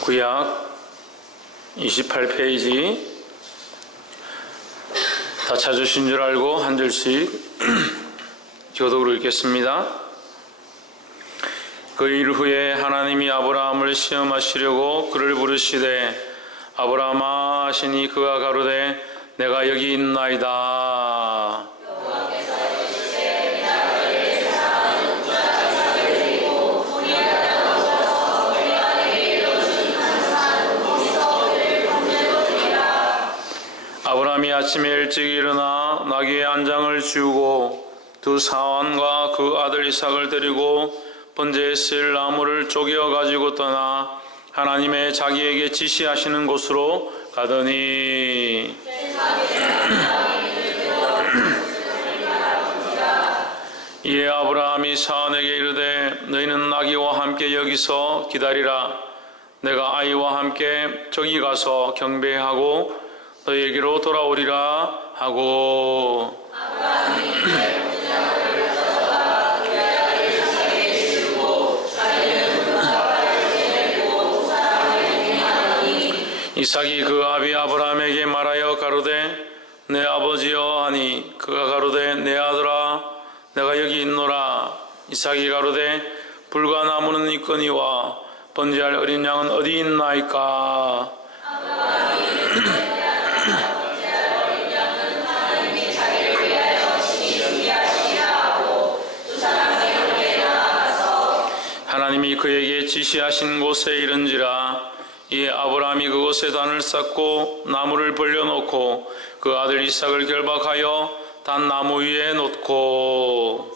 구약 28페이지 다 찾으신 줄 알고 한 절씩 교독으로 읽겠습니다. 그 일 후에 하나님이 아브라함을 시험하시려고 그를 부르시되 아브라함아 하시니 그가 가로되 내가 여기 있나이다. 아브라함이 아침에 일찍 일어나 나귀의 안장을 지우고 두 사환과 그 아들 이삭을 데리고 번제에 쓸 나무를 쪼개어 가지고 떠나 하나님의 자기에게 지시하시는 곳으로 가더니 이에 아브라함이 사환에게 이르되 너희는 나귀와 함께 여기서 기다리라. 내가 아이와 함께 저기 가서 경배하고 너희에게로 돌아오리라 하고 이삭이 그 아비 아브라함에게 말하여 가로되 내 아버지여 하니 그가 가로되 내 아들아 내가 여기 있노라. 이삭이 가로되 불과 나무는 있거니와 번제할 어린 양은 어디 있나이까. 하나님이 그에게 지시하신 곳에 이른지라. 이에 아브라함이 그곳에 단을 쌓고 나무를 벌려놓고 그 아들 이삭을 결박하여 단 나무 위에 놓고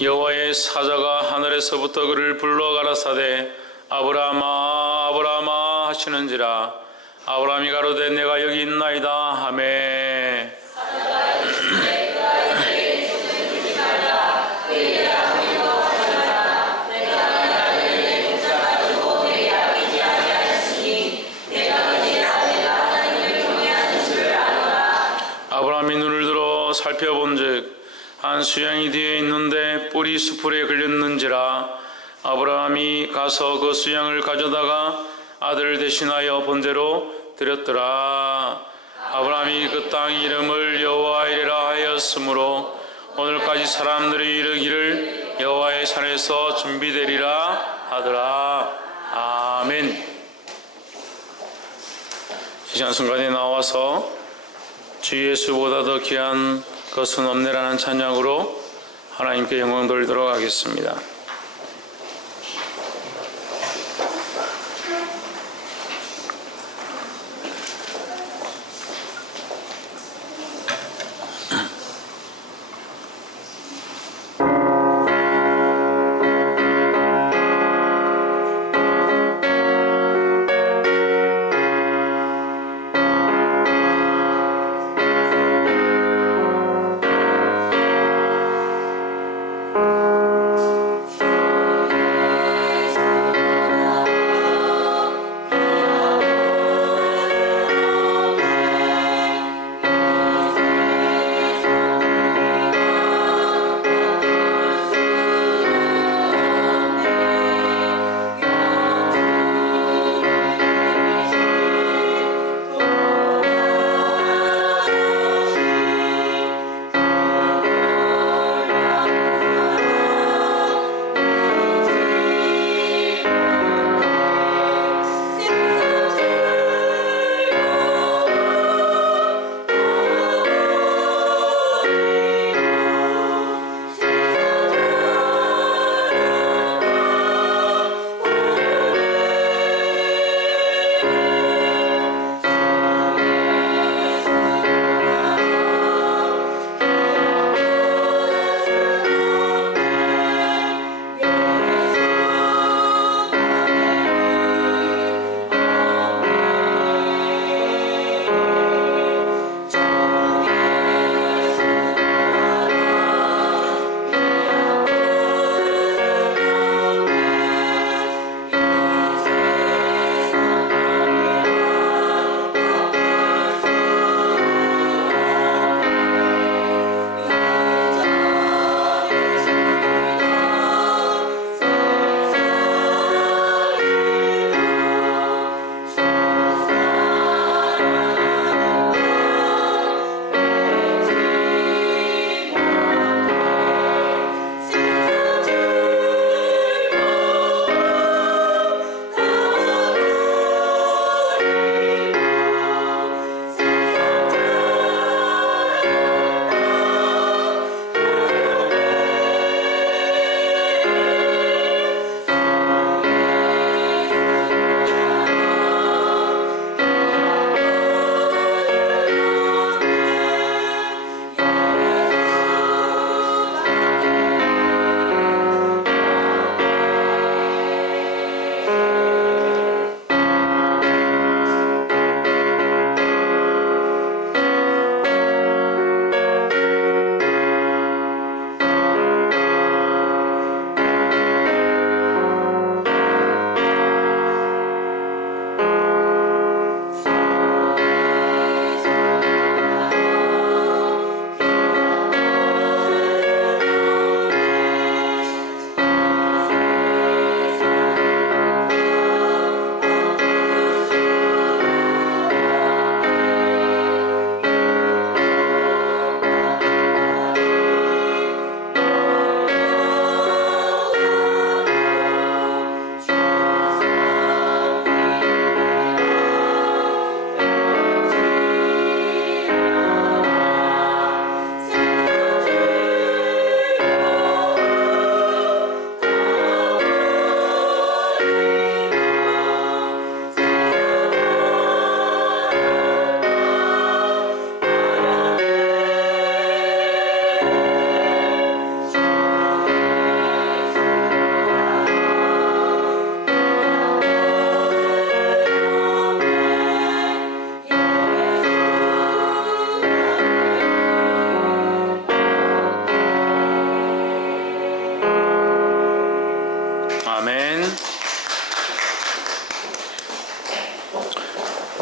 여호와의 사자가 하늘에서부터 그를 불러 가라사대 아브라함아 아브라함아 하시는지라. 아브라함이 가로되 내가 여기 있나이다 하매 아브라함이 눈을 들어 살펴본즉 한 수양이 뒤에 있는데 뿔이 수풀에 걸렸는지라. 아브라함이 가서 그 수양을 가져다가 아들을 대신하여 번제로 드렸더라. 아브라함이 그 땅 이름을 여호와이라 하였으므로 오늘까지 사람들이 이르기를 여호와의 산에서 준비되리라 하더라. 아멘. 이 시간 순간에 나와서 주 예수보다 더 귀한 것은 없네라는 찬양으로 하나님께 영광 돌리도록 하겠습니다.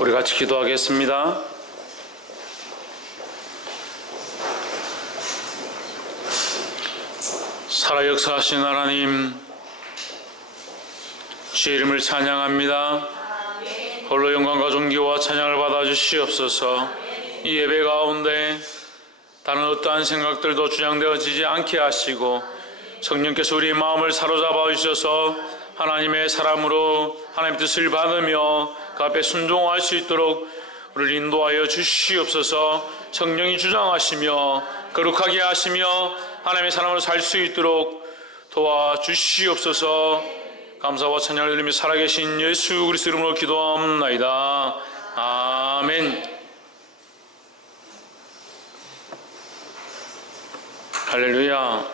우리 같이 기도하겠습니다. 살아 역사하신 하나님, 주의 이름을 찬양합니다. 홀로 영광과 존귀와 찬양을 받아주시옵소서. 이 예배 가운데 다른 어떠한 생각들도 주장되어지지 않게 하시고 성령께서 우리의 마음을 사로잡아 주셔서 하나님의 사람으로 하나님의 뜻을 받으며 그 앞에 순종할 수 있도록 우리를 인도하여 주시옵소서. 성령이 주장하시며 거룩하게 하시며 하나님의 사람으로 살 수 있도록 도와주시옵소서. 감사와 찬양을 드리며 살아계신 예수 그리스도 이름으로 기도합나이다. 아멘. 할렐루야.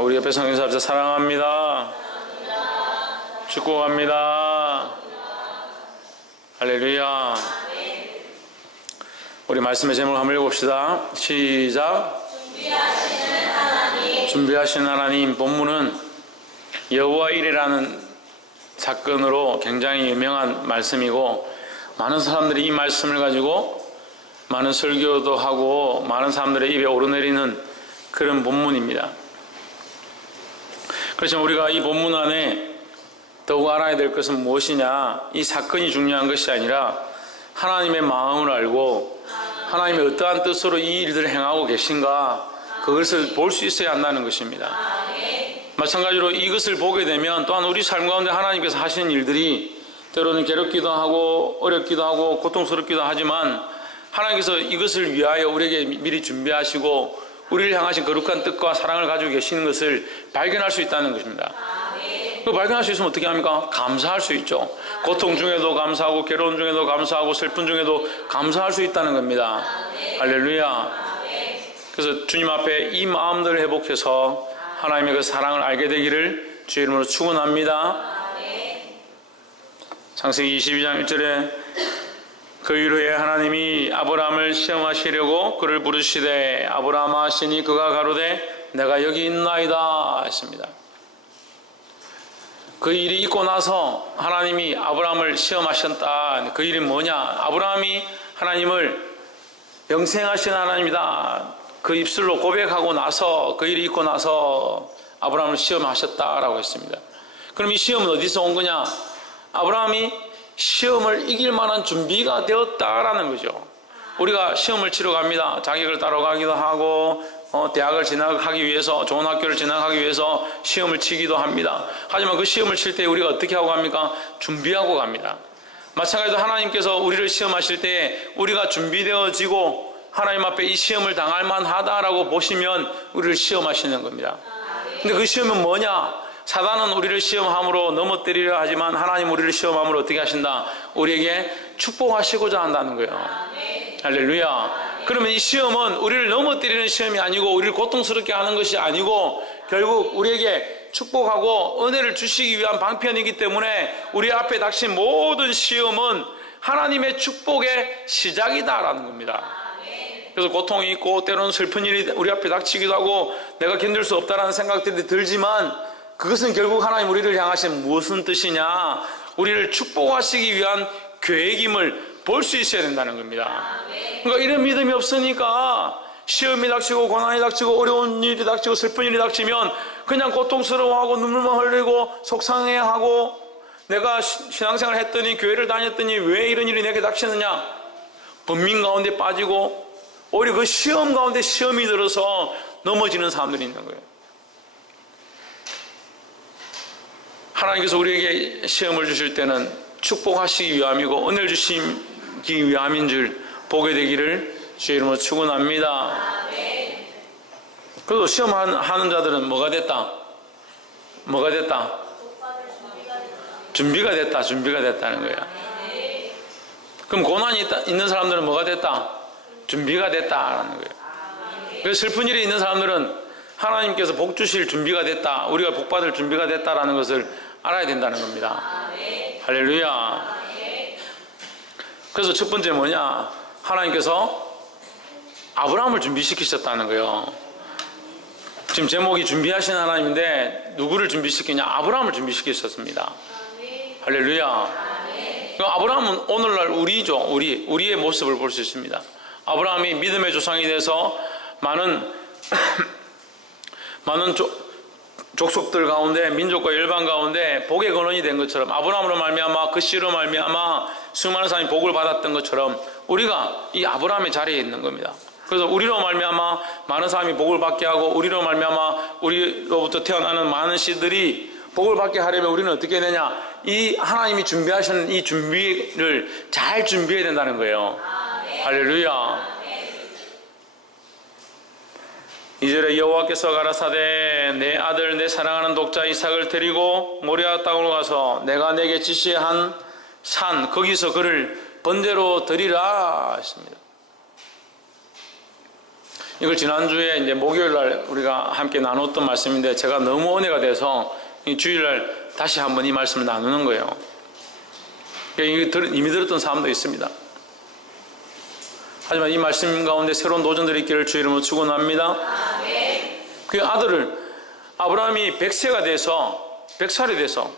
우리 옆에 성인사 앞에서 사랑합니다. 축복합니다. 할렐루야. 우리 말씀의 제목을 한번 읽어봅시다. 시작. 준비하시는 하나님. 본문은 여호와 일이라는 사건으로 굉장히 유명한 말씀이고, 많은 사람들이 이 말씀을 가지고 많은 설교도 하고 많은 사람들의 입에 오르내리는 그런 본문입니다. 그래서 우리가 이 본문 안에 더욱 알아야 될 것은 무엇이냐, 이 사건이 중요한 것이 아니라 하나님의 마음을 알고 하나님의 어떠한 뜻으로 이 일들을 행하고 계신가, 그것을 볼 수 있어야 한다는 것입니다. 마찬가지로 이것을 보게 되면 또한 우리 삶 가운데 하나님께서 하시는 일들이 때로는 괴롭기도 하고 어렵기도 하고 고통스럽기도 하지만 하나님께서 이것을 위하여 우리에게 미리 준비하시고 우리를 향하신 거룩한 뜻과 사랑을 가지고 계시는 것을 발견할 수 있다는 것입니다. 그 발견할 수 있으면 어떻게 합니까? 감사할 수 있죠. 고통 중에도 감사하고 괴로움 중에도 감사하고 슬픈 중에도 감사할 수 있다는 겁니다. 할렐루야. 그래서 주님 앞에 이 마음들을 회복해서 하나님의 그 사랑을 알게 되기를 주의 이름으로 축원합니다. 창세기 22장 1절에 그 이후에 하나님이 아브라함을 시험하시려고 그를 부르시되 아브라함아 하시니 그가 가로되 내가 여기 있나이다 했습니다. 그 일이 있고 나서 하나님이 아브라함을 시험하셨다. 그 일이 뭐냐? 아브라함이 하나님을 영생하신 하나님이다, 그 입술로 고백하고 나서, 그 일이 있고 나서 아브라함을 시험하셨다라고 했습니다. 그럼 이 시험은 어디서 온 거냐? 아브라함이 시험을 이길 만한 준비가 되었다라는 거죠. 우리가 시험을 치러 갑니다. 자격을 따러 가기도 하고 대학을 진학하기 위해서, 좋은 학교를 진학하기 위해서 시험을 치기도 합니다. 하지만 그 시험을 칠 때 우리가 어떻게 하고 갑니까? 준비하고 갑니다. 마찬가지로 하나님께서 우리를 시험하실 때 우리가 준비되어지고 하나님 앞에 이 시험을 당할 만하다라고 보시면 우리를 시험하시는 겁니다. 근데 그 시험은 뭐냐? 사단은 우리를 시험함으로 넘어뜨리려 하지만 하나님 우리를 시험함으로 어떻게 하신다? 우리에게 축복하시고자 한다는 거예요. 할렐루야. 그러면 이 시험은 우리를 넘어뜨리는 시험이 아니고 우리를 고통스럽게 하는 것이 아니고 결국 우리에게 축복하고 은혜를 주시기 위한 방편이기 때문에 우리 앞에 닥친 모든 시험은 하나님의 축복의 시작이다라는 겁니다. 그래서 고통이 있고 때로는 슬픈 일이 우리 앞에 닥치기도 하고 내가 견딜 수 없다라는 생각들이 들지만 그것은 결국 하나님 우리를 향하신 무슨 뜻이냐? 우리를 축복하시기 위한 계획임을 볼 수 있어야 된다는 겁니다. 그러니까 이런 믿음이 없으니까 시험이 닥치고 고난이 닥치고 어려운 일이 닥치고 슬픈 일이 닥치면 그냥 고통스러워하고 눈물만 흘리고 속상해하고 내가 신앙생활을 했더니 교회를 다녔더니 왜 이런 일이 내게 닥치느냐? 번민 가운데 빠지고 오히려 그 시험 가운데 시험이 들어서 넘어지는 사람들이 있는 거예요. 하나님께서 우리에게 시험을 주실 때는 축복하시기 위함이고 은혜를 주시기 위함인 줄 보게 되기를 주의 이름으로 축원합니다. 그래도 시험하는 자들은 뭐가 됐다? 뭐가 됐다? 준비가 됐다. 준비가 됐다는 거야. 그럼 고난이 있는 사람들은 뭐가 됐다? 준비가 됐다라는 거예요. 그래서 슬픈 일이 있는 사람들은 하나님께서 복 주실 준비가 됐다, 우리가 복 받을 준비가 됐다라는 것을 알아야 된다는 겁니다. 할렐루야. 그래서 첫 번째 뭐냐? 하나님께서 아브라함을 준비시키셨다는 거예요. 지금 제목이 준비하신 하나님인데 누구를 준비시키냐? 아브라함을 준비시키셨습니다. 할렐루야. 아브라함은 오늘날 우리죠. 우리의 모습을 볼 수 있습니다. 아브라함이 믿음의 조상이 돼서 많은 족속들 가운데, 민족과 열방 가운데 복의 근원이 된 것처럼, 아브라함으로 말미암아 그 씨로 말미암아 수많은 사람이 복을 받았던 것처럼 우리가 이 아브라함의 자리에 있는 겁니다. 그래서 우리로 말미암아 많은 사람이 복을 받게 하고, 우리로 말미암아 우리로부터 태어나는 많은 씨들이 복을 받게 하려면 우리는 어떻게 해야 되냐? 이 하나님이 준비하시는 이 준비를 잘 준비해야 된다는 거예요. 할렐루야. 2절에 여호와께서 가라사대 내 아들 내 사랑하는 독자 이삭을 데리고 모리아 땅으로 가서 내가 내게 지시한 산 거기서 그를 번제로 드리라 했습니다. 이걸 지난주에 이제 목요일날 우리가 함께 나눴던 말씀인데 제가 너무 은혜가 돼서 이 주일날 다시 한번 이 말씀을 나누는 거예요. 이미 들었던 사람도 있습니다. 하지만 이 말씀 가운데 새로운 도전들이 있기를 주 이름으로 축원합니다. 그 아들을 아브라함이 100살이 돼서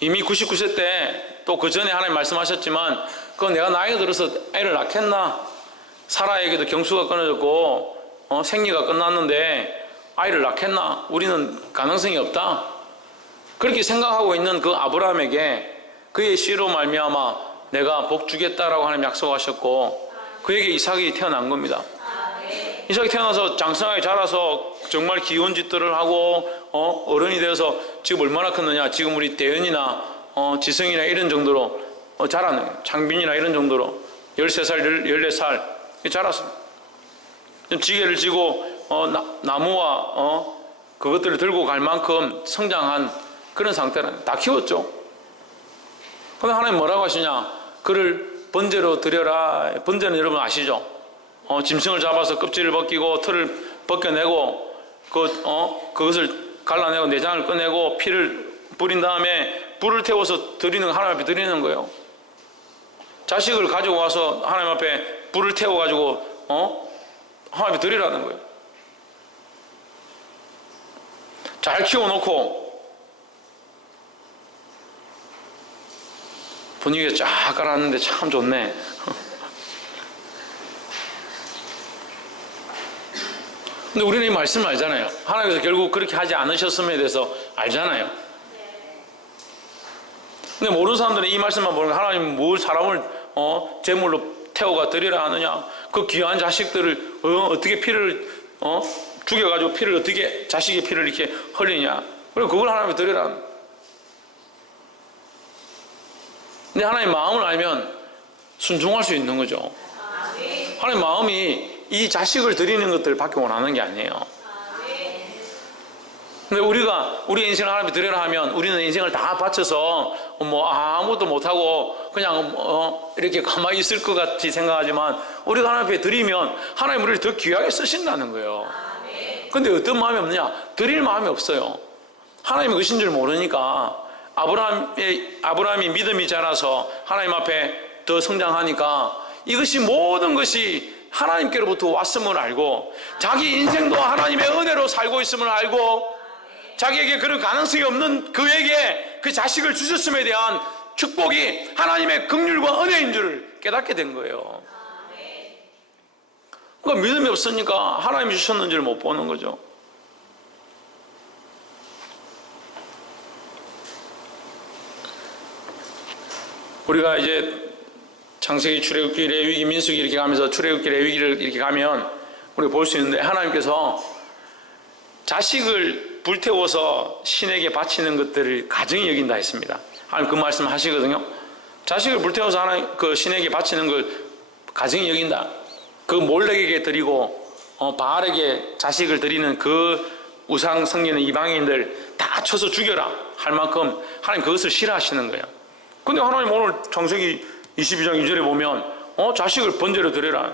이미 99세 때 또 그 전에 하나님 말씀하셨지만 그건 내가 나이가 들어서 애를 낳겠나? 사라에게도 경수가 끊어졌고 생리가 끝났는데 아이를 낳겠나? 우리는 가능성이 없다. 그렇게 생각하고 있는 그 아브라함에게 그의 씨로 말미암아 내가 복 주겠다라고 하나님 약속하셨고 그에게 이삭이 태어난 겁니다. 이삭이 태어나서 장성하게 자라서 정말 귀여운 짓들을 하고 어른이 되어서 지금 얼마나 컸느냐? 지금 우리 대현이나 지성이나 이런 정도로 자라는 창빈이나 이런 정도로 13살, 14살 자랐습니다. 지게를 지고 나무와 그것들을 들고 갈 만큼 성장한 그런 상태는 다 키웠죠. 근데 하나님 뭐라고 하시냐? 그를 번제로 드려라. 번제는 여러분 아시죠? 짐승을 잡아서 껍질을 벗기고 털을 벗겨내고 그것을 갈라내고 내장을 꺼내고 피를 뿌린 다음에 불을 태워서 드리는 거, 하나님 앞에 드리는 거예요. 자식을 가지고 와서 하나님 앞에 불을 태워가지고 하나님 앞에 드리라는 거예요. 잘 키워놓고 분위기가 쫙 깔았는데 참 좋네. 근데 우리는 이 말씀을 알잖아요. 하나님께서 결국 그렇게 하지 않으셨음에 대해서 알잖아요. 근데 모르는 사람들은 이 말씀만 보는 거예요. 하나님 뭘 사람을 제물로 태워가 드리라 하느냐? 그 귀한 자식들을 어떻게 피를 죽여가지고 피를 어떻게 자식의 피를 이렇게 흘리냐? 그리고 그걸 하나님께 드리라. 근데 하나님 마음을 알면 순종할 수 있는 거죠. 하나님 마음이 이 자식을 드리는 것들 밖에 원하는 게 아니에요. 근데 우리가 우리의 인생을 하나님께 드리라 하면 우리는 인생을 다 바쳐서 아무것도 못하고 그냥 이렇게 가만히 있을 것 같이 생각하지만 우리가 하나님 앞에 드리면 하나님 우리를 더 귀하게 쓰신다는 거예요. 근데 어떤 마음이 없느냐? 드릴 마음이 없어요. 하나님이 그신 줄 모르니까 아브라함이 믿음이 자라서 하나님 앞에 더 성장하니까 이것이 모든 것이 하나님께로부터 왔음을 알고 자기 인생도 하나님의 은혜로 살고 있음을 알고 자기에게 그런 가능성이 없는 그에게 그 자식을 주셨음에 대한 축복이 하나님의 긍휼과 은혜인 줄을 깨닫게 된 거예요. 그러니까 믿음이 없으니까 하나님이 주셨는지를 못 보는 거죠. 우리가 이제 창세기, 출애굽기, 레위기, 민수기 이렇게 가면서 출애굽기, 레위기를 이렇게 가면 우리가 볼 수 있는데 하나님께서 자식을 불태워서 신에게 바치는 것들을 가정이 여긴다 했습니다. 하나님 그 말씀 하시거든요. 자식을 불태워서 하나님 그 신에게 바치는 걸 가정이 여긴다. 그 몰렉에게 드리고 바알에게 자식을 드리는 그 우상 섬기는 이방인들 다 쳐서 죽여라 할 만큼 하나님 그것을 싫어하시는 거예요. 근데 하나님 오늘 창세기 22장 2절에 보면 자식을 번제로 드려라.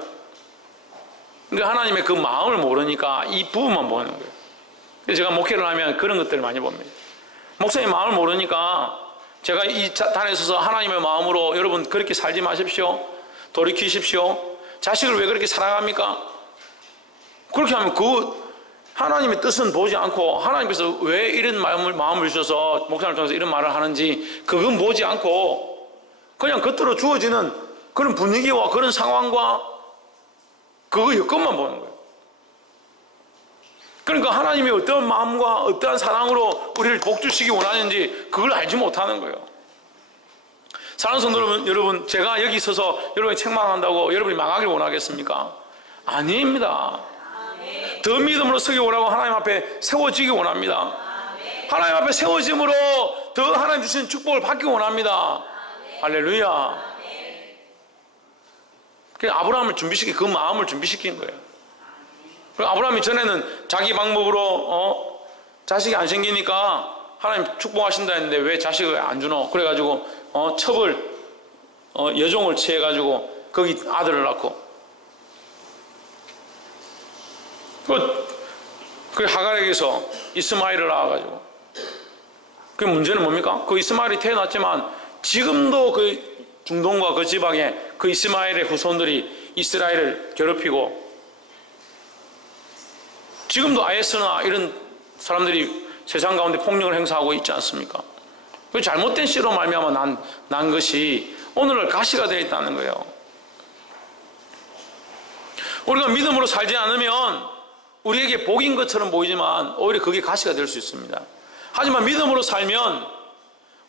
근데 하나님의 그 마음을 모르니까 이 부분만 보는 거예요. 그래서 제가 목회를 하면 그런 것들을 많이 봅니다. 목사님 마음을 모르니까 제가 이 단에 서서 하나님의 마음으로 여러분 그렇게 살지 마십시오. 돌이키십시오. 자식을 왜 그렇게 사랑합니까? 그렇게 하면 그 하나님의 뜻은 보지 않고 하나님께서 왜 이런 마음을 주셔서 목사님을 통해서 이런 말을 하는지 그건 보지 않고 그냥 겉으로 주어지는 그런 분위기와 그런 상황과 그거 여건만 보는 거예요. 그러니까 하나님이 어떤 마음과 어떠한 사랑으로 우리를 복 주시기 원하는지 그걸 알지 못하는 거예요. 사랑하는 성도 여러분, 제가 여기 있어서 여러분이 책망한다고 여러분이 망하길 원하겠습니까? 아닙니다. 더 믿음으로 서기 원하고 하나님 앞에 세워지기 원합니다. 하나님 앞에 세워짐으로 더 하나님 주시는 축복을 받기 원합니다. 할렐루야. 아브라함을 그 마음을 준비시킨 거예요. 아브라함이 전에는 자기 방법으로 자식이 안 생기니까 하나님 축복하신다 했는데 왜 자식을 안 주노? 그래가지고 첩을 여종을 취해가지고 거기 아들을 낳고 그 하갈에게서 이스마엘을 낳아가지고 그 문제는 뭡니까? 그 이스마엘이 태어났지만 지금도 그 중동과 그 지방에 그 이스마엘의 후손들이 이스라엘을 괴롭히고 지금도 IS나 이런 사람들이 세상 가운데 폭력을 행사하고 있지 않습니까? 그 잘못된 씨로 말미암아 난 것이 오늘날 가시가 되어 있다는 거예요. 우리가 믿음으로 살지 않으면 우리에게 복인 것처럼 보이지만 오히려 그게 가시가 될 수 있습니다. 하지만 믿음으로 살면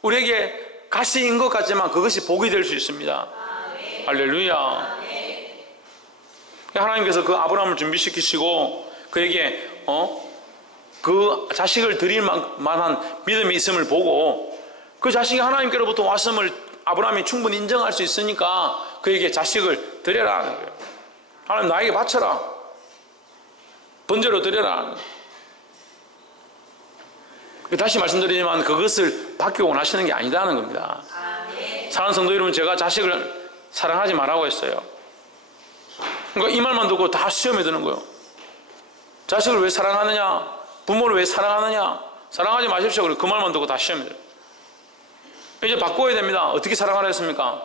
우리에게 가시인 것 같지만 그것이 복이 될 수 있습니다. 할렐루야. 하나님께서 그 아브라함을 준비시키시고 그에게 그 자식을 드릴 만한 믿음이 있음을 보고 그 자식이 하나님께로부터 왔음을 아브라함이 충분히 인정할 수 있으니까 그에게 자식을 드려라 하는 거예요. 하나님 나에게 바쳐라. 번제로 드려라. 다시 말씀드리지만 그것을 받기 원하시는 게 아니다는 겁니다. 사랑하는 성도 여러분, 제가 자식을 사랑하지 말라고 했어요. 그러니까 이 말만 듣고 다 시험에 드는 거예요. 자식을 왜 사랑하느냐? 부모를 왜 사랑하느냐? 사랑하지 마십시오. 그리고 그 말만 듣고 다 시험에 들어요. 이제 바꿔야 됩니다. 어떻게 사랑하라 했습니까?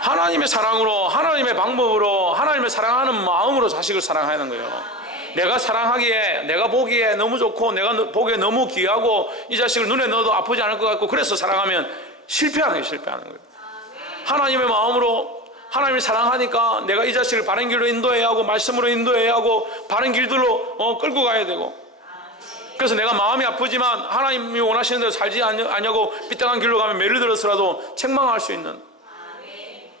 하나님의 사랑으로, 하나님의 방법으로, 하나님을 사랑하는 마음으로 자식을 사랑해야 하는 거예요. 내가 사랑하기에, 내가 보기에 너무 좋고 내가 보기에 너무 귀하고 이 자식을 눈에 넣어도 아프지 않을 것 같고 그래서 사랑하면 실패하는 거예요. 하나님의 마음으로 하나님을 사랑하니까 내가 이 자식을 바른 길로 인도해야 하고 말씀으로 인도해야 하고 바른 길들로 끌고 가야 되고, 그래서 내가 마음이 아프지만 하나님이 원하시는 대로 살지 않냐고 삐딱한 길로 가면 매를 들어서라도 책망할 수 있는,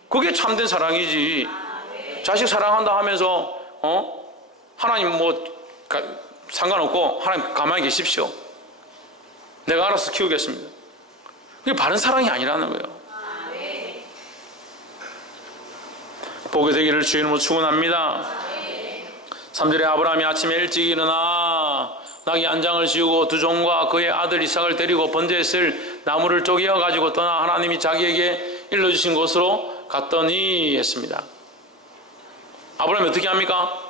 그게 참된 사랑이지. 자식 사랑한다 하면서 하나님 상관없고 하나님 가만히 계십시오, 내가 알아서 키우겠습니다, 그게 바른 사랑이 아니라는 거예요. 보게 되기를 주의 이름으로 축원합니다. 3절에 아브라함이 아침에 일찍 일어나 나귀 한 장을 지우고 두 종과 그의 아들 이삭을 데리고 번제했을 나무를 쪼개어 가지고 떠나 하나님이 자기에게 일러주신 곳으로 갔더니 했습니다. 아브라함이 어떻게 합니까?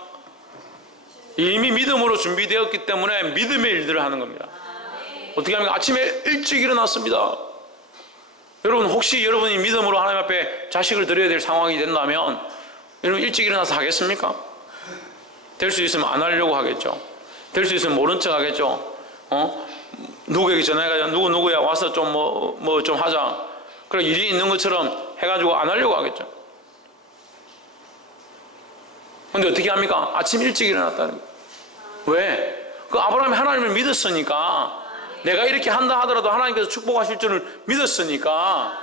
이미 믿음으로 준비되었기 때문에 믿음의 일들을 하는 겁니다. 어떻게 합니까? 아침에 일찍 일어났습니다. 여러분, 혹시 여러분이 믿음으로 하나님 앞에 자식을 드려야 될 상황이 된다면 여러분 일찍 일어나서 하겠습니까? 될 수 있으면 안 하려고 하겠죠. 될 수 있으면 모른 척 하겠죠. 누구에게 전화해가지고 누구야 와서 좀 좀 하자, 그래 일이 있는 것처럼 해가지고 안 하려고 하겠죠. 근데 어떻게 합니까? 아침 일찍 일어났다는 거예요. 왜? 그 아브라함이 하나님을 믿었으니까, 내가 이렇게 한다 하더라도 하나님께서 축복하실 줄을 믿었으니까.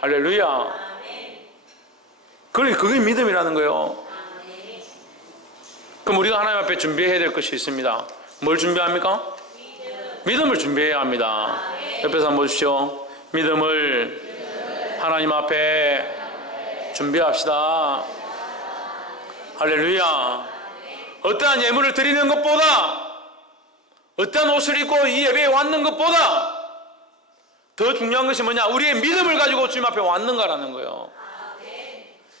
할렐루야. 그게 믿음이라는 거예요. 그럼 우리가 하나님 앞에 준비해야 될 것이 있습니다. 뭘 준비합니까? 믿음을 준비해야 합니다. 옆에서 한번 보십시오. 믿음을 하나님 앞에 준비합시다. 할렐루야. 어떠한 예물을 드리는 것보다, 어떠한 옷을 입고 이 예배에 왔는 것보다 더 중요한 것이 뭐냐? 우리의 믿음을 가지고 주님 앞에 왔는가라는 거예요.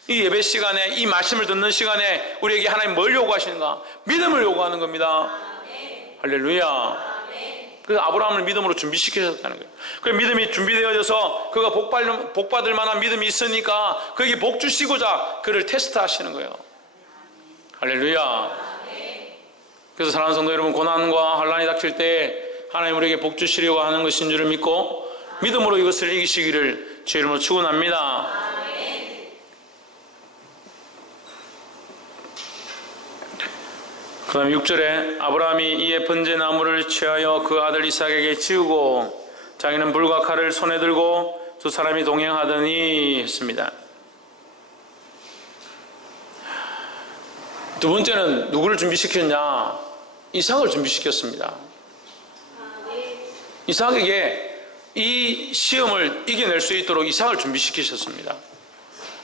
이 예배 시간에, 이 말씀을 듣는 시간에 우리에게 하나님 뭘 요구하시는가? 믿음을 요구하는 겁니다. 할렐루야. 그래서 아브라함을 믿음으로 준비시키셨다는 거예요. 그 믿음이 준비되어져서 그가 복받을 만한 믿음이 있으니까 그에게 복 주시고자 그를 테스트하시는 거예요. 할렐루야. 그래서 사랑하는 성도 여러분, 고난과 환난이 닥칠 때 하나님 우리에게 복 주시려고 하는 것인 줄을 믿고 믿음으로 이것을 이기시기를 주 이름으로 축원합니다. 그 다음 6절에 아브라함이 이에 번제나무를 취하여 그 아들 이삭에게 지우고 자기는 불과 칼을 손에 들고 두 사람이 동행하더니 했습니다. 두 번째는 누구를 준비시켰냐? 이삭을 준비시켰습니다. 이삭에게 이 시험을 이겨낼 수 있도록 이삭을 준비시키셨습니다.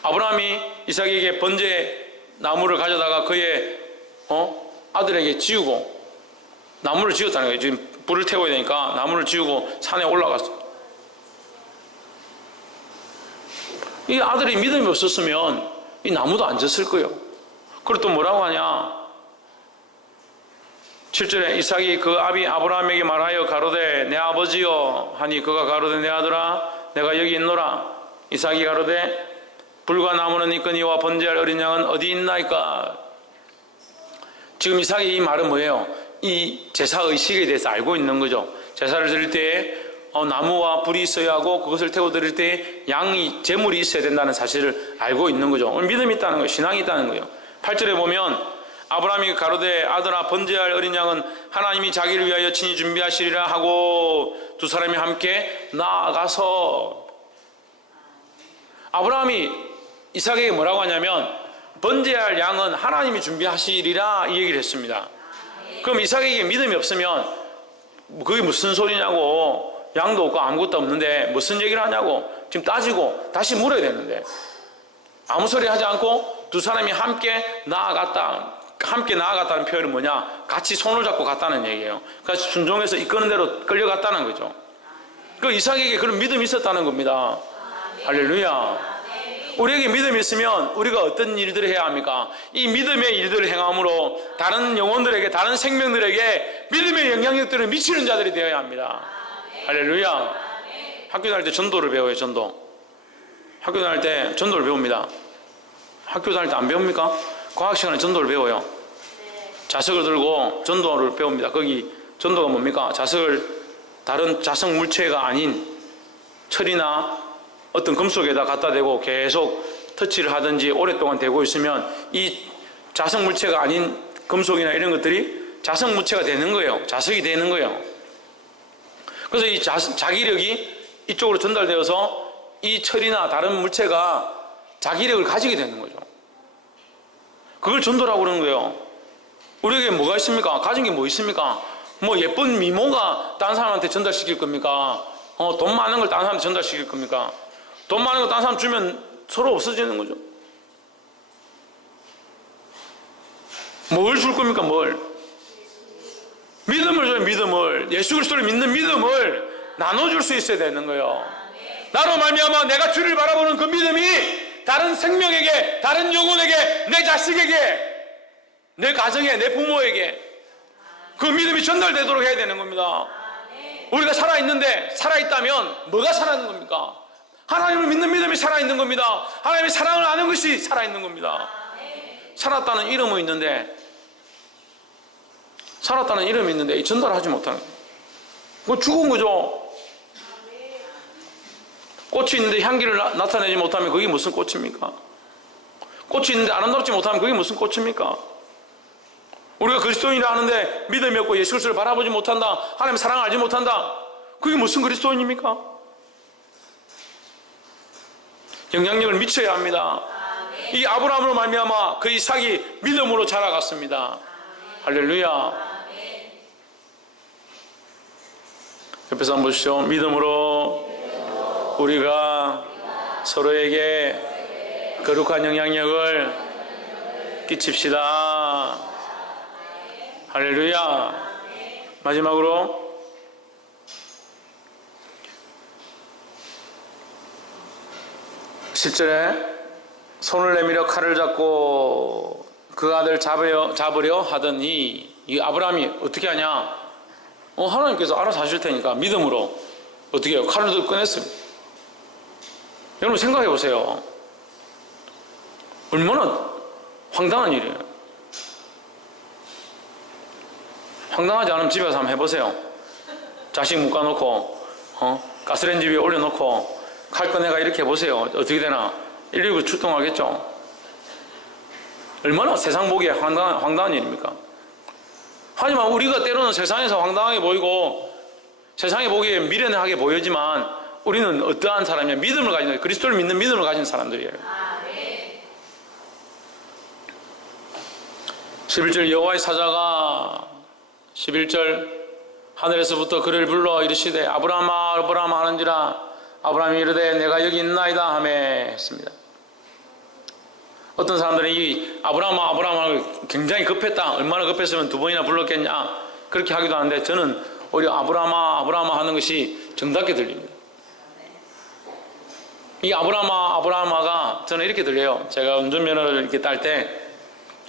아브라함이 이삭에게 번제나무를 가져다가 그의 아들에게 지우고 나무를 지었다는 거예요. 지금 불을 태워야 되니까 나무를 지우고 산에 올라갔어. 이 아들이 믿음이 없었으면 이 나무도 안 졌을 거예요. 그리고 또 뭐라고 하냐? 7절에 이삭이 그 아비 아브라함에게 말하여 가로되 내 아버지여 하니 그가 가로되 내 아들아 내가 여기 있노라. 이삭이 가로되 불과 나무는 있거니와 번제할 어린 양은 어디 있나이까? 지금 이삭이 이 말은 뭐예요? 이 제사의식에 대해서 알고 있는 거죠. 제사를 드릴 때에 나무와 불이 있어야 하고 그것을 태워 드릴 때에 양이 제물이 있어야 된다는 사실을 알고 있는 거죠. 믿음이 있다는 거예요. 신앙이 있다는 거예요. 8절에 보면 아브라함이 가로되 아들아 번제할 어린 양은 하나님이 자기를 위하여 친히 준비하시리라 하고 두 사람이 함께 나아가서 아브라함이 이삭에게 뭐라고 하냐면 번제할 양은 하나님이 준비하시리라 이 얘기를 했습니다. 그럼 이삭에게 믿음이 없으면 그게 무슨 소리냐고, 양도 없고 아무것도 없는데 무슨 얘기를 하냐고 지금 따지고 다시 물어야 되는데 아무 소리 하지 않고 두 사람이 함께 나아갔다는 표현은 뭐냐? 같이 손을 잡고 갔다는 얘기예요. 그러니까 순종해서 이끄는 대로 끌려갔다는 거죠. 그 이삭에게 그런 믿음이 있었다는 겁니다. 할렐루야. 우리에게 믿음이 있으면 우리가 어떤 일들을 해야 합니까? 이 믿음의 일들을 행함으로 다른 영혼들에게, 다른 생명들에게 믿음의 영향력들을 미치는 자들이 되어야 합니다. 할렐루야. 학교 다닐 때 전도를 배워요. 전도. 학교 다닐 때 전도를 배웁니다. 학교 다닐 때 안 배웁니까? 과학 시간에 전도를 배워요. 자석을 들고 전도를 배웁니다. 거기 전도가 뭡니까? 자석을 다른 자석 물체가 아닌 철이나 어떤 금속에다 갖다 대고 계속 터치를 하든지 오랫동안 대고 있으면 이 자석 물체가 아닌 금속이나 이런 것들이 자석 물체가 되는 거예요. 자석이 되는 거예요. 그래서 이 자기력이 이쪽으로 전달되어서 이 철이나 다른 물체가 자기력을 가지게 되는 거죠. 그걸 전도라고 그러는 거예요. 우리에게 뭐가 있습니까? 가진 게 뭐 있습니까? 뭐 예쁜 미모가 다른 사람한테 전달시킬 겁니까? 돈 많은 걸 다른 사람한테 전달시킬 겁니까? 돈 많은 거 다른 사람 주면 서로 없어지는 거죠. 뭘 줄 겁니까? 뭘? 믿음을 줘요. 믿음을. 예수 그리스도를 믿는 믿음을 나눠줄 수 있어야 되는 거예요. 나로 말미암아 내가 주를 바라보는 그 믿음이 다른 생명에게, 다른 영혼에게, 내 자식에게, 내 가정에, 내 부모에게 그 믿음이 전달되도록 해야 되는 겁니다. 우리가 살아있는데, 살아있다면 뭐가 살아있는 겁니까? 하나님을 믿는 믿음이 살아있는 겁니다. 하나님의 사랑을 아는 것이 살아있는 겁니다. 살았다는 이름은 있는데, 살았다는 이름이 있는데 이 전달을 하지 못하는 거예요. 그거 죽은 거죠. 꽃이 있는데 향기를 나타내지 못하면 그게 무슨 꽃입니까? 꽃이 있는데 아름답지 못하면 그게 무슨 꽃입니까? 우리가 그리스도인이라 하는데 믿음이 없고 예수 그리스도를 바라보지 못한다, 하나님의 사랑을 알지 못한다, 그게 무슨 그리스도인입니까? 영향력을 미쳐야 합니다. 이 아브라함으로 말미암아 그 이삭이 믿음으로 자라갔습니다. 할렐루야. 옆에서 한번 보시죠. 믿음으로 우리가 서로에게 거룩한 영향력을 끼칩시다. 할렐루야. 마지막으로 실제에 손을 내밀어 칼을 잡고 그 아들 잡으려 하더니 이 아브라함이 어떻게 하냐? 하나님께서 알아서 하실 테니까 믿음으로 어떻게 해요? 칼을 들고 꺼냈습니다. 여러분 생각해 보세요. 얼마나 황당한 일이에요. 황당하지 않으면 집에 가서 한번 해보세요. 자식 묶어놓고 가스레인지 위에 올려놓고 칼 꺼내가 이렇게 해보세요. 어떻게 되나? 119 출동하겠죠. 얼마나 세상 보기에 황당한 일입니까? 하지만 우리가 때로는 세상에서 황당하게 보이고 세상에 보기에 미련하게 보이지만 우리는 어떠한 사람이냐? 믿음을 가진, 그리스도를 믿는 믿음을 가진 사람들이에요. 11절 여호와의 사자가 11절 하늘에서부터 그를 불러 이르시되 아브라함아 아브라함아 하는지라 아브라함이 이르되 내가 여기 있나이다 하며 했습니다. 어떤 사람들은 이 아브라함아 아브라함을 굉장히 급했다. 얼마나 급했으면 2번이나 불렀겠냐 그렇게 하기도 하는데 저는 오히려 아브라함아 아브라함아 하는 것이 정답게 들립니다. 이 아브라함아 아브라함아가 저는 이렇게 들려요. 제가 운전면허를 이렇게 딸 때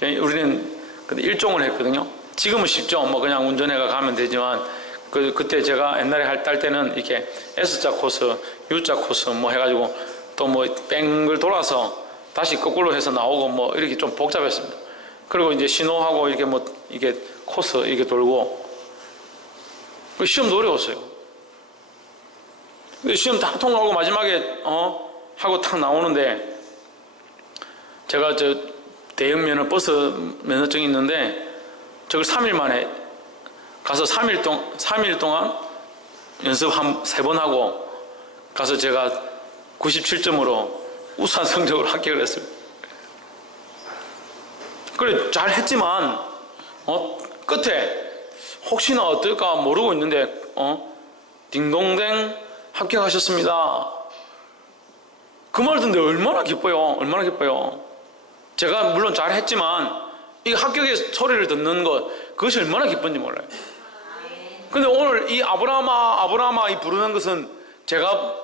우리는 근데 1종을 했거든요. 지금은 쉽죠. 뭐 그냥 운전해가 가면 되지만 그때 제가 옛날에 딸 때는 이렇게 S자 코스, U자 코스 뭐 해가지고 또 뭐 뺑글 돌아서 다시 거꾸로 해서 나오고 뭐 이렇게 좀 복잡했습니다. 그리고 이제 신호하고 이렇게 뭐 이게 코스 이렇게 돌고 시험도 어려웠어요. 시험 다 통과하고 마지막에 하고 탁 나오는데 제가 저 대형 면허 버스 면허증이 있는데 저걸 3일 만에 가서 3일 동안 연습 3번 하고 가서 제가 97점으로 우수한 성적으로 합격을 했습니다. 그래 잘 했지만 끝에 혹시나 어떨까 모르고 있는데 딩동댕 합격하셨습니다. 그 말 듣는데 얼마나 기뻐요. 얼마나 기뻐요. 제가 물론 잘 했지만 이 합격의 소리를 듣는 것 그것이 얼마나 기쁜지 몰라요. 근데 오늘 이 아브라함아 이 부르는 것은 제가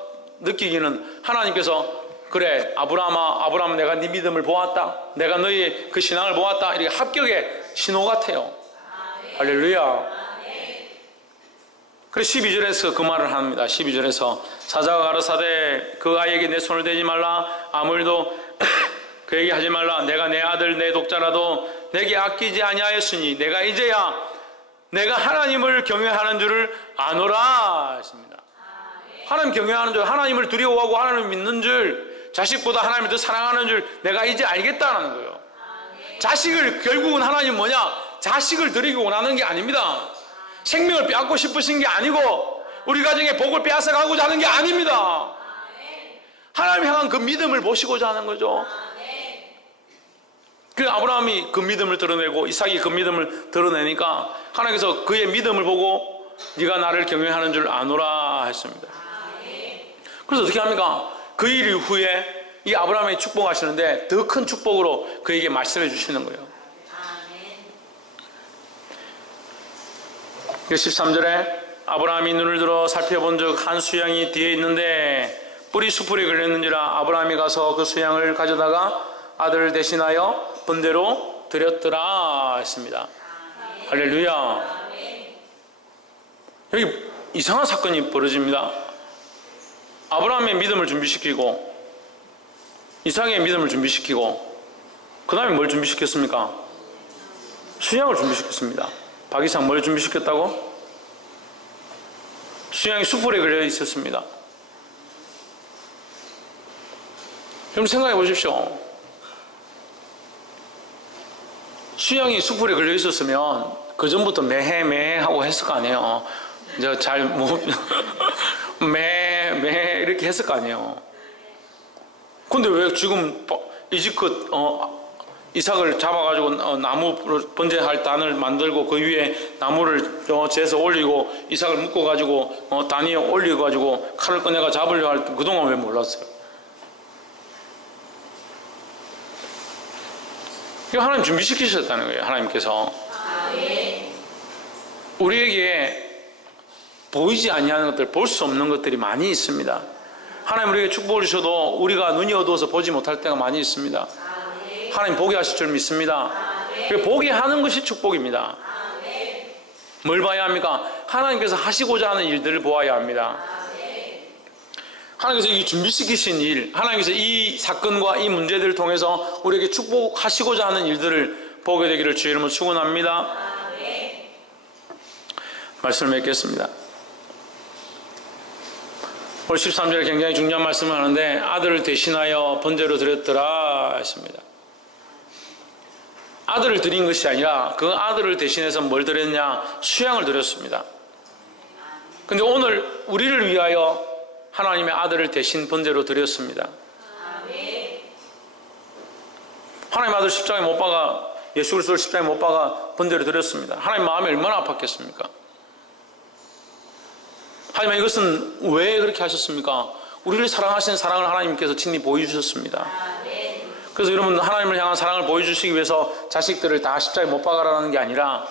느끼기는 하나님께서 그래 아브라함아 내가 네 믿음을 보았다. 내가 너의 그 신앙을 보았다. 이렇게 합격의 신호 같아요. 할렐루야. 그래 12절에서 그 말을 합니다. 12절에서 사자가 가라사대 그 아이에게 내 손을 대지 말라 아무 일도 그에게 하지 말라. 내가 내 아들 내 독자라도 내게 아끼지 아니하였으니 내가 이제야 내가 하나님을 경외하는 줄을 아노라 했습니다. 하나님 경외하는 줄, 하나님을 두려워하고 하나님을 믿는 줄, 자식보다 하나님을 더 사랑하는 줄 내가 이제 알겠다는 거예요. 자식을 결국은 하나님 뭐냐? 자식을 드리고 원하는 게 아닙니다. 생명을 빼앗고 싶으신 게 아니고 우리 가정의 복을 빼앗아 가고자 하는 게 아닙니다. 하나님 향한 그 믿음을 보시고자 하는 거죠. 그 아브라함이 그 믿음을 드러내고 이삭이 그 믿음을 드러내니까 하나님께서 그의 믿음을 보고 네가 나를 경외하는 줄 아노라 했습니다. 그래서 어떻게 합니까? 그 일 이후에 이 아브라함이 축복하시는데 더 큰 축복으로 그에게 말씀해 주시는 거예요. 13절에 아브라함이 눈을 들어 살펴본 즉 한 수양이 뒤에 있는데 뿔이 수풀에 걸렸는지라 아브라함이 가서 그 수양을 가져다가 아들을 대신하여 번제로 드렸더라 했습니다. 할렐루야. 여기 이상한 사건이 벌어집니다. 아브라함의 믿음을 준비시키고 이삭의 믿음을 준비시키고 그 다음에 뭘 준비시켰습니까? 수양을 준비시켰습니다. 박이삭 뭘 준비시켰다고? 수양이 수풀에 걸려 있었습니다. 좀 생각해 보십시오. 수양이 수풀에 걸려 있었으면 그 전부터 매해 하고 했을 거 아니에요. 이제 잘 매 이렇게 했을 거 아니에요. 근데 왜 지금 이집트 이삭을 잡아가지고 나무 번제할 단을 만들고 그 위에 나무를 재서 올리고 이삭을 묶어가지고 단 위에 올려가지고 칼을 꺼내가 잡으려 할 때 그동안 왜 몰랐어요? 이거 하나님 준비시키셨다는 거예요. 하나님께서 우리에게 보이지 아니하는 것들, 볼 수 없는 것들이 많이 있습니다. 하나님 우리에게 축복을 주셔도 우리가 눈이 어두워서 보지 못할 때가 많이 있습니다. 하나님 보게 하실 줄 믿습니다. 보게 하는 것이 축복입니다. 뭘 봐야 합니까? 하나님께서 하시고자 하는 일들을 보아야 합니다. 하나님께서 이 준비시키신 일, 하나님께서 이 사건과 이 문제들을 통해서 우리에게 축복하시고자 하는 일들을 보게 되기를 주의 이름으로 축원합니다. 말씀을 맺겠습니다. 오늘 13절에 굉장히 중요한 말씀을 하는데 아들을 대신하여 번제로 드렸더라 했습니다. 아들을 드린 것이 아니라 그 아들을 대신해서 뭘 드렸냐? 수양을 드렸습니다. 근데 오늘 우리를 위하여 하나님의 아들을 대신 번제로 드렸습니다. 하나님 아들 십자가에 못 박아, 예수 그리스도를 십자가에 못 박아 번제로 드렸습니다. 하나님 마음이 얼마나 아팠겠습니까? 하지만 이것은 왜 그렇게 하셨습니까? 우리를 사랑하시는 사랑을 하나님께서 친히 보여주셨습니다. 그래서 여러분, 하나님을 향한 사랑을 보여주시기 위해서 자식들을 다 십자가에 못 박아라는 게 아니라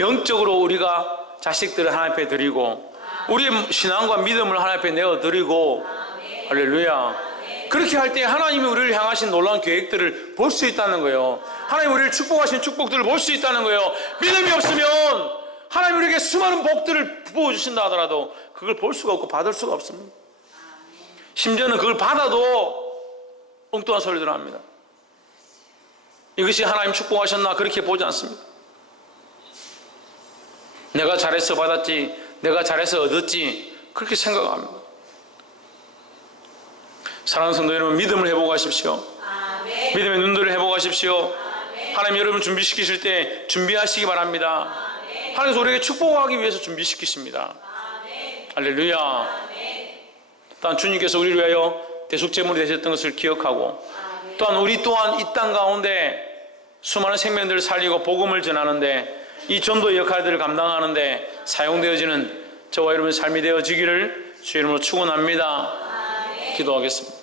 영적으로 우리가 자식들을 하나님 앞에 드리고 우리의 신앙과 믿음을 하나님 앞에 내어드리고, 할렐루야, 그렇게 할 때 하나님이 우리를 향하신 놀라운 계획들을 볼 수 있다는 거예요. 하나님 우리를 축복하신 축복들을 볼 수 있다는 거예요. 믿음이 없으면 하나님 우리에게 수많은 복들을 부어주신다 하더라도 그걸 볼 수가 없고 받을 수가 없습니다. 심지어는 그걸 받아도 엉뚱한 소리를 합니다. 이것이 하나님 축복하셨나 그렇게 보지 않습니다. 내가 잘해서 받았지, 내가 잘해서 얻었지, 그렇게 생각합니다. 사랑하는 성도 여러분, 믿음을 회복하십시오. 믿음의 눈들을 회복하십시오. 하나님 여러분 준비시키실 때 준비하시기 바랍니다. 하나님께서 우리에게 축복하기 위해서 준비시키십니다. 할렐루야. 또한 주님께서 우리를 위하여 대속제물이 되셨던 것을 기억하고, 또한 우리 또한 이 땅 가운데 수많은 생명들을 살리고 복음을 전하는데 이 전도의 역할들을 감당하는데 사용되어지는 저와 여러분의 삶이 되어지기를 주 이름으로 축원합니다. 기도하겠습니다.